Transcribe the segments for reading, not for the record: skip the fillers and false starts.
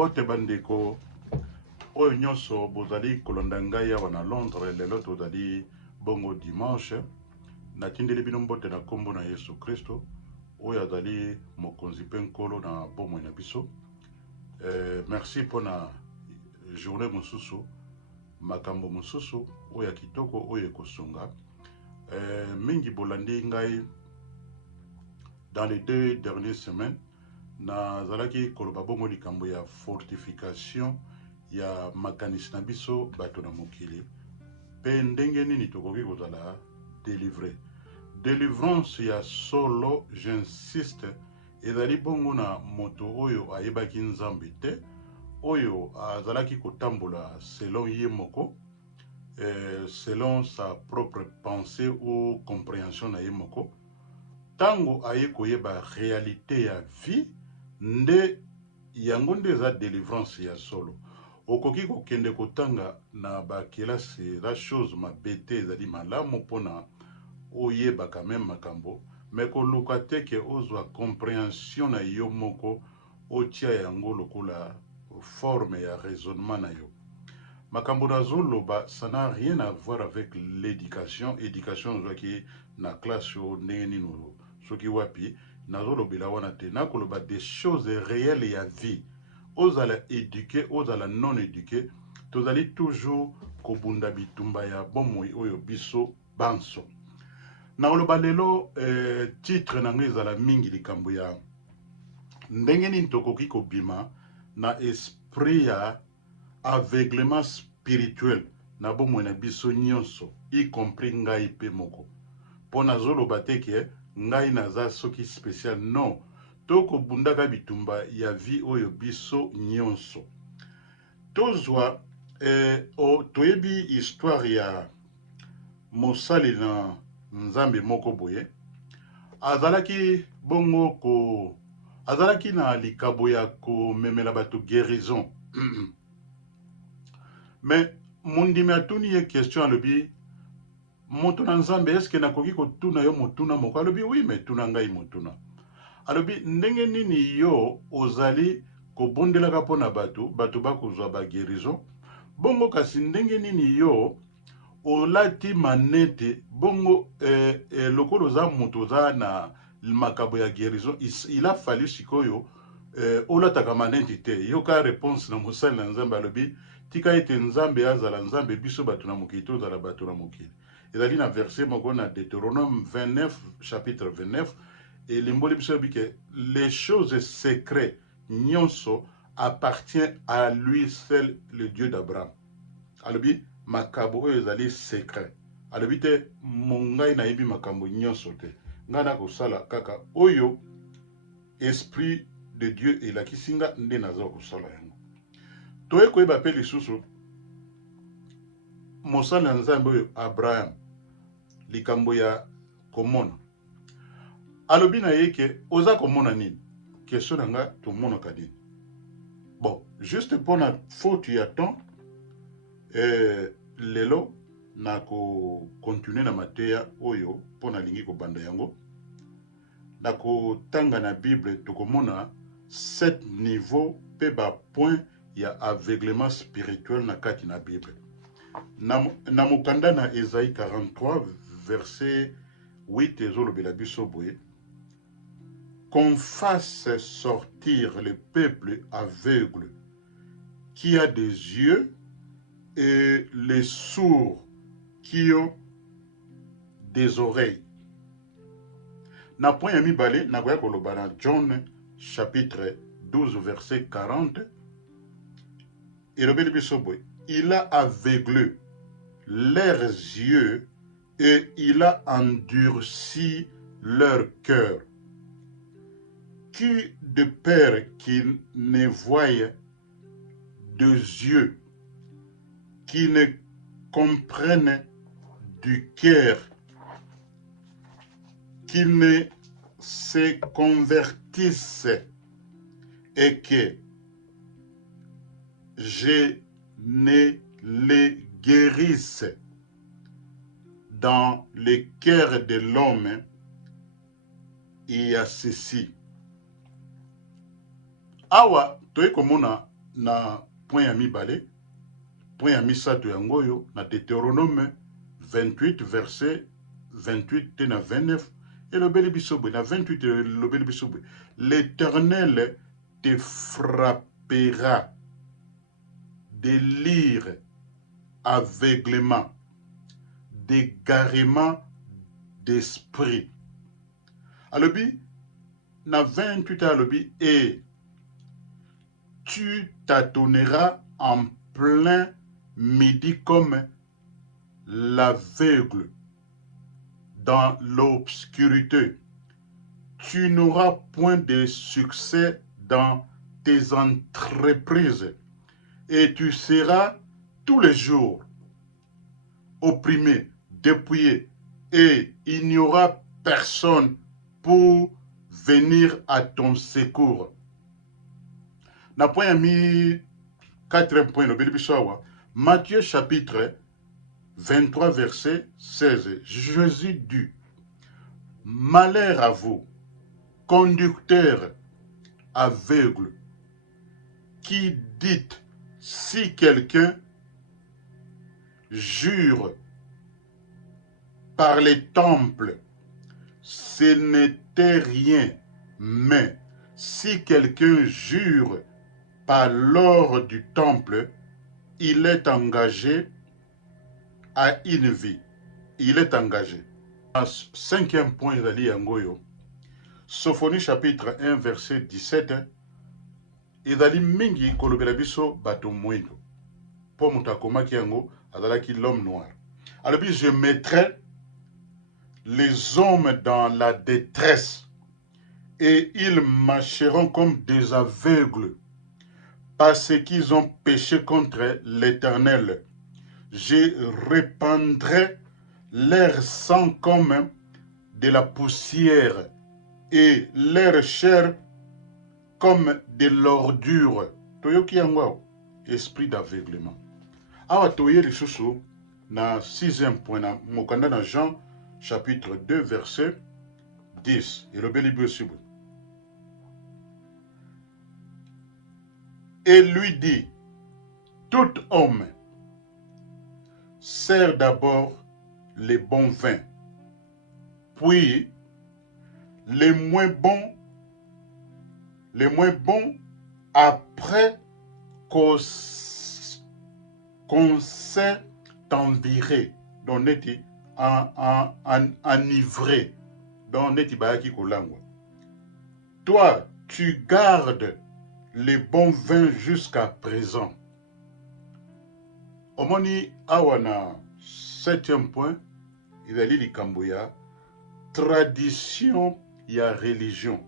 Mbote bandeko oyo nyonso bozali kolanda ngai awa na Londres lelo tozali bongo dimanche natindeli bino mbote na kombo na Yesu Kristo oyo azali mokonzi mpe nkolo na bomoi na biso. Merci mpona journée mosusu makambo mosusu oyo ya kitoko oyo ekosunga. Mingi bolandi ngai dans les 2 dernières semaines nazalaki koloba bongo likambo ya fortification ya makanisi na biso bato na mokili pe ndenge nini tokoki kozala délivré. Délivrance ya solo, j'insiste, ezali bongo na moto oyo ayebaki nzambe te, oyo azalaki kotambola selon ye moko, selon sa propre pensée ou compréhension na ye moko. Tango aye koyeba réalité ya vie, nde yango nde eza délivrance ya solo. Okoki kokende kotanga na bakelasi eza chose mabe te ezali malamu mpona oyebaka meme makambo, me koluka te ke ozwa compréhension na yo moko otia yango lokola forme ya raisonnement na yo. Makambo nazoloba ça n'a rien à voir avec l'éducation. Éducation ozwaki na classe yo ndenge nini soki wapi nazolobela wana te, nakoloba des choses réelles ya vie. Ozala éduqué, ozala non éduqué, tozali toujours kobunda bitumba ya bomoi oyo biso banso. Nakoloba lelo titre nango ezala mingi likambo ya ndenge nini tokoki kobima na esprit ya aveuglement spirituel na bomoi na biso nyonso, y compris ngai pe moko. Po nazoloba te ke ngai naza soki spécial, non. Toko bundaka bitumba ya vie oyo biso nyonso. Tozwa toyebi histoire ya mosali na nzambe moko boye. Azalaki bongo azalaki na likabo ya komemela bato guérison. Mais mundimi atuni ye question alobi moto na nzambe eske nakoki kotuna yo motuna moko? Alobi oui, mais tuna ngai motuna. Alobi ndenge nini yo ozali kobondelaka mpona bato bakozwa ba guérison, bongo kasi ndenge nini yo olati manete bongo lokolo oza moto oza na makabo ya guérison, il a fallu sikoyo olataka manete te. Yoka réponse na mosali na nzambe alobi tika ete nzambe azala nzambe, biso bato na mokili tozala bato na mokili. Ezali na verset moko na Deutéronome 29 chapitre 29 et limboli biso que les choses secrètes nyonso appartient à lui seul, le Dieu d'Abraham. Alobi makabo oyo ezali secret. Alobi te mongai na yebi makambo nyonso te. Ngana kosala kaka oyo esprit de Dieu elakisinga nde naza kosala yango. Toye koyeba pe lisusu mosali na nzambe oyo Abraham likambo ya komona. Alobi na yeke oza komona nini? Question nanga tomonaka nini? Bon, juste pour na faute ya temps, lelo na ko continuer na mateya oyo pour na lingi ko banda yango. Na ko tanga na Bible tokomona 7 niveaux pe ba point ya aveuglement spirituel na kati na Bible. Na mokanda na Esaïe 43 verset 8 ezolobela biso boye. Qu'on fasse sortir le peuple aveugle qui a des yeux et les sourds qui ont des oreilles. Na point ya mibale na koya koloba na John chapitre 12 verset 40. Elobeli biso boye. Il a aveuglé leurs yeux et il a endurci leur cœur. Qui de père qui ne voie deux yeux, qui ne comprenne du cœur, qui ne se convertisse et que je ne les guérisse dans le cœur de l'homme, il y a ceci. Awa toye komona na point ya mibale, point ya misato yango oyo na Deutéronome 28 verset 28 te na 29 elobeli biso boye na 28 elobeli biso boye l'Éternel te frappera de lire aveuglement, d'égarement d'esprit. Alobi na 28 alobi et tu tâtonneras en plein midi comme l'aveugle dans l'obscurité. Tu n'auras point de succès dans tes entreprises et tu seras tous les jours opprimé, dépouillé et il n'y aura personne pour venir à ton secours. Na point mi 4e point, Matthieu chapitre 23 verset 16. Jésus dit, malheur à vous, conducteurs aveugles, qui dites, si quelqu'un jure par les temples, ce n'était rien, mais si quelqu'un jure par l'or du temple, il est engagé à une vie. Il est engagé. 5e point, Zali Yangoyo. Sophonie chapitre 1, verset 17. Ezali mingi kolobela biso bato mwindo. Po mutakomaki yango azalaki l'homme noir. Alors je mettrai les hommes dans la détresse et ils marcheront comme des aveugles parce qu'ils ont péché contre l'Éternel. Je répandrai leur sang comme de la poussière et leur chair comme de l'ordure. Toyoki yango esprit d'aveuglement. Awa toye lisusu na 6e point na mokanda na Jean chapitre 2 verset 10. Elobeli biosibu. Et lui dit, tout homme sert d'abord les bons vins, puis les moins bons après qu'on s'est enviré, donc neti enivré, donc neti bayaki kolangwa. Toi, tu gardes les bons vins jusqu'à présent. Omoni awana 7e point, ezali likambo ya tradition ya religion.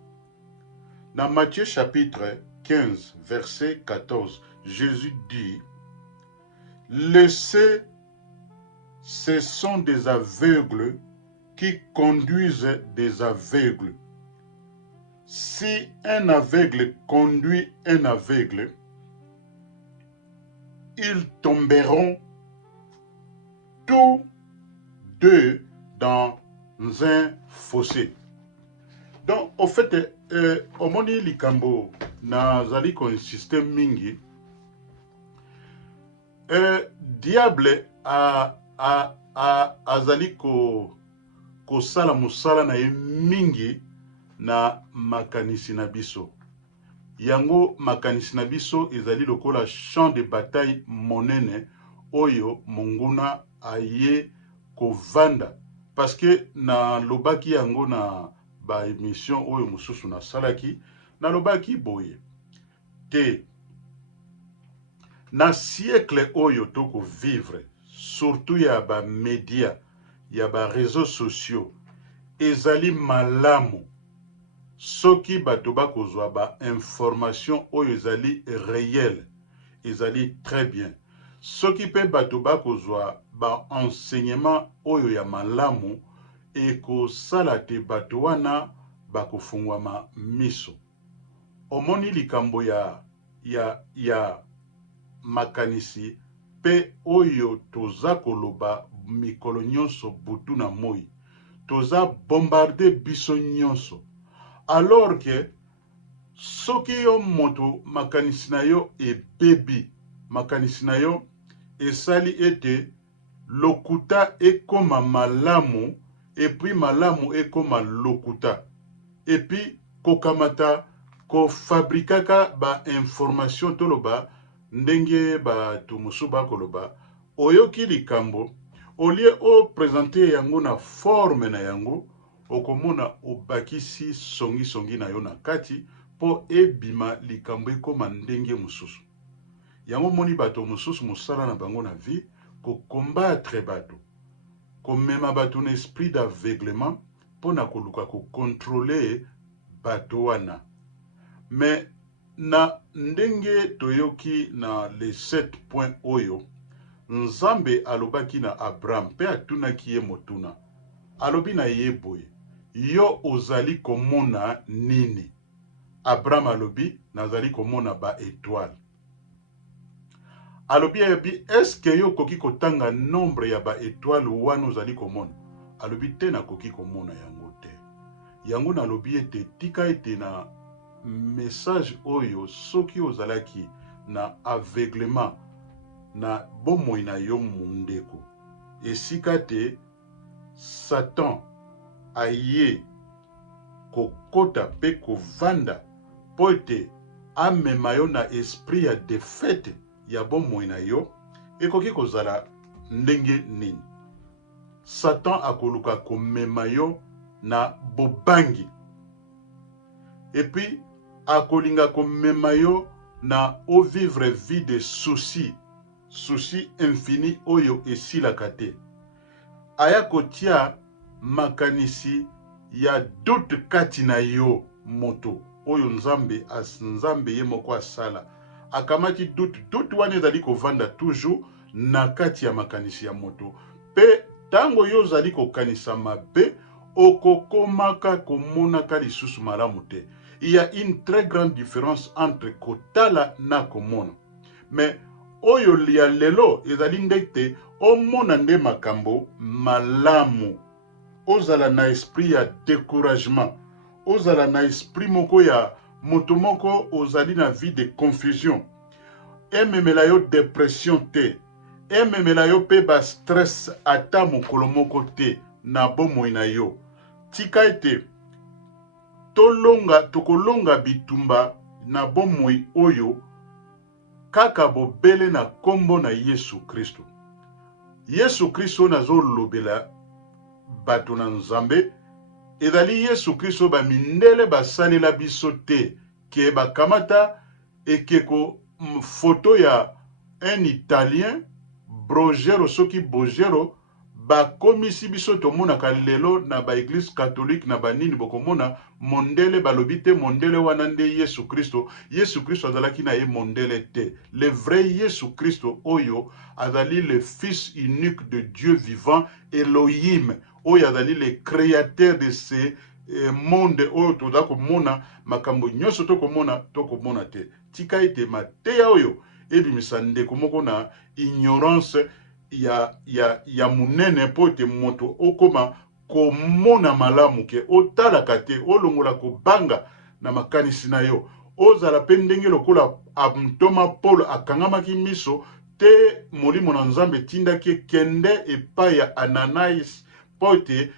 Dans Matthieu chapitre 15, verset 14, Jésus dit, laissez, ce sont des aveugles qui conduisent des aveugles. Si un aveugle conduit un aveugle, ils tomberont tous deux dans un fossé. Donc, au fait, omoni likambo na zali kon système mingi, diable azali ko sala musala na ye mingi na makanisi na biso. Yango makanisi na biso ezali lokola champ de bataille monene oyo monguna aye kovanda parce que na lobaki yango na ba émission oyo mususu na salaki na lobaki boye te na siècle oyo toko vivre surtout ya ba média ya ba réseaux sociaux ezali malamu soki bato bakozwa ba information oyo ezali réel ezali très bien soki pe bato bakozwa ba enseignement oyo ya malamu ekosala te bato wana bakofungwama miso. Omoni likambo ya makanisi pe oyo toza koloba mikolo nyonso butu na moi toza bombarde biso nyonso alors que soki yo moto makanisi na yo ebebi, makanisi na yo esali ete lokuta ekoma malamu, epuis malamu ekoma lokuta, epuis kokamata kofabrikaka ba information toloba ndenge bato mosusu bakoloba, oyoki likambo olie o présenter yango na forme na yango, okomona obakisi songi na yo na kati po ebima likambo ekoma ndenge mosusu. Yango moni bato mosusu mosala na bango na vie ko combattre bato, komema bato na esprit d'aveuglement pona koluka ko contrôler bato wana. Mais na ndenge toyoki na les 7 points oyo, Nzambe alobaki na Abraham pe atunaki ye motuna. Alobi na ye boye, yo ozali komona nini? Abraham alobi, nazali komona ba étoile. Alobi ayebi, est-ce que yo koki kotanga nombre ya ba étoile wana ozali komona? Alobi te na koki komona yango te. Yango na alobi ete tika ete na message oyo soki ozalaki na aveuglement na bomoi na yo mundeko. Esika te Satan aye kokota pe kovanda po ete amema yo na esprit ya défaite ya bomoi na yo, ekoki kozala ndenge nini? Satan akoluka komema yo na bobangi, epuis akolinga komema yo na o vivre vie de souci infini oyo esilaka te. Aya kotia makanisi ya doute kati na yo moto oyo nzambe ye moko asala. Akamati doute wana ezali kovanda toujours na kati ya makanisi ya moto. Pe tango yo zali kokanisa mabe, okokomaka komonaka lisusu malamu te. Il y a une très grande différence entre kotala na komona. Mais oyo lia lelo ezali ndete omona nde makambo malamu. Ozala na esprit ya découragement. Ozala na esprit moko ya moto moko ozali na vie de confusion. Ememela yo dépression te. Ememela yo pe ba stress ata mokolo moko te na bomoi na yo. Tika ete tokolonga bitumba na bomoi oyo kaka bobele na kombo na Yesu Kristo. Yesu Kristo nazo lobela bato na Nzambe, ezali Yesu Kristo ba mindele basalela biso te ke bakamata ekeko photo ya un Italien Brogero soki Bogero bakomisi biso tomonaka lelo na ba église catholique na banini bokomona mondele balobi te mondele wana nde Yesu Kristo. Yesu Kristo azalaki na ye mondele te. Le vrai Yesu Kristo oyo azali le fils unique de Dieu vivant, Elohim, oyo azali le créateur de ce monde oyo toza komona makambo nyonso tokomona te. Tika ete mateya oyo ebimisa ndeko moko na ignorance ya munene po ete moto okoma komona malamu ke otalaka te, olongola kobanga na makanisi na yo. Ozala pe ndenge lokola Amtoma Paul akangamaki miso te, molimo na Nzambe tindaki kende epai ya Ananias po ete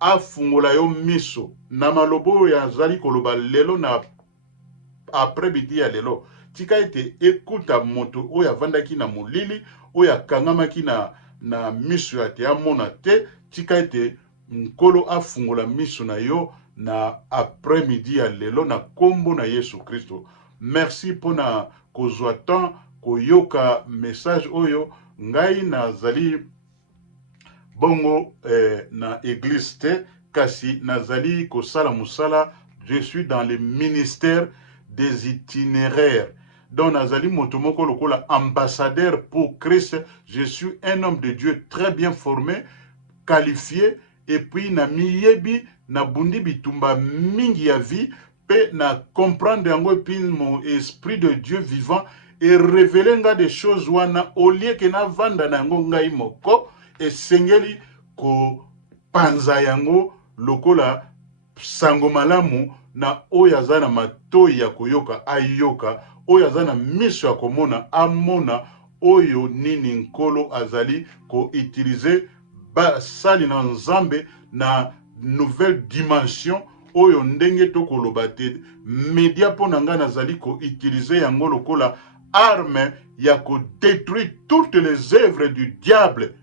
afungola yo miso. Na malobo ya azali koloba lelo na après midi ya lelo, tika ete ekuta moto oyo avandaki na molili, oyo akangamaki na miso ya te amona te, tika ete nkolo afungola miso na yo na après midi ya lelo na kombo na Yesu Kristo. Merci pona kozwa temps koyoka message oyo. Ngai nazali bongo na église te, kasi nazali kosala musala. Je suis dans le ministère des itinéraires. Donc nazali moto moko lokola ambassadeur pour Christ. Je suis un homme de Dieu très bien formé, qualifié, et puis na miyebi na bundi bitumba mingi ya vie pe na comprendre yango, et puis mon esprit de Dieu vivant et révéler nga des choses wana au lieu que na vanda na yango ngai moko, et sengeli ko panza yango lokola sango malamu na oyo aza na matoi ya koyoka ayoka, oyo aza na miso ya komona amona oyo nini nkolo azali ko utiliser basali na nzambe na nouvelle dimension oyo ndenge tokoloba te media mpo na ngai nazali ko utiliser yango lokola arme ya ko détruire toutes les œuvres du diable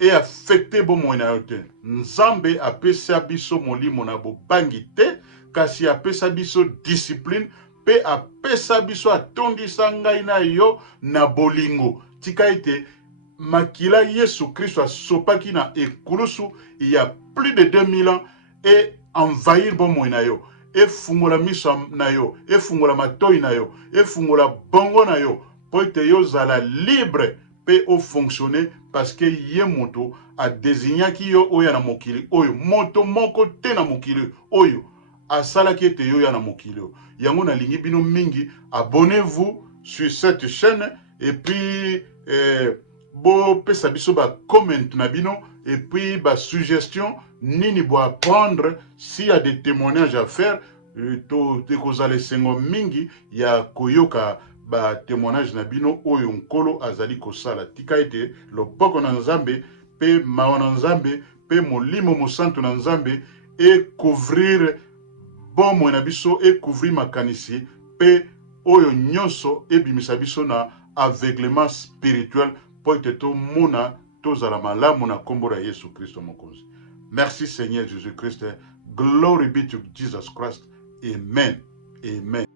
et affecter bomoi na yo te. Nzambe apesa biso molimo na bobangi te, kasi apesa biso discipline pe apesa biso atondisa ngai na yo na bolingo. Tika ete makila Yesu Kristo asopaki na ekulusu il y a plus de 2000 ans et envahir bomoi na yo, efungola miso na yo, efungola matoi na yo, efungola bongo na yo, po ete yo zala libre pe o fonctionner parce que ye moto a désignaki yo oya na mokili oyo moto moko te na mokili oyo asalaki ete yo ya na mokili yango nalingi bino mingi abonnez-vous sur cette chaîne et puis bo pesa biso ba comment na bino et puis ba suggestion nini bo apprendre s'il y a des témoignages à faire to te kozala sengo mingi ya koyoka ba témoignage na bino oyo nkolo azali kosala tika ete loboko na nzambe pe mawa na nzambe pe molimo mosantu na nzambe e couvrir bomoi na biso e couvrir makanisi pe oyo nyonso ebimisa biso na aveuglement spirituel po ete tomona tozala malamu na kombo na Yesu Kristo mokonzi. Merci Seigneur Jésus Christ. Glory be to Jesus Christ. Amen. Amen.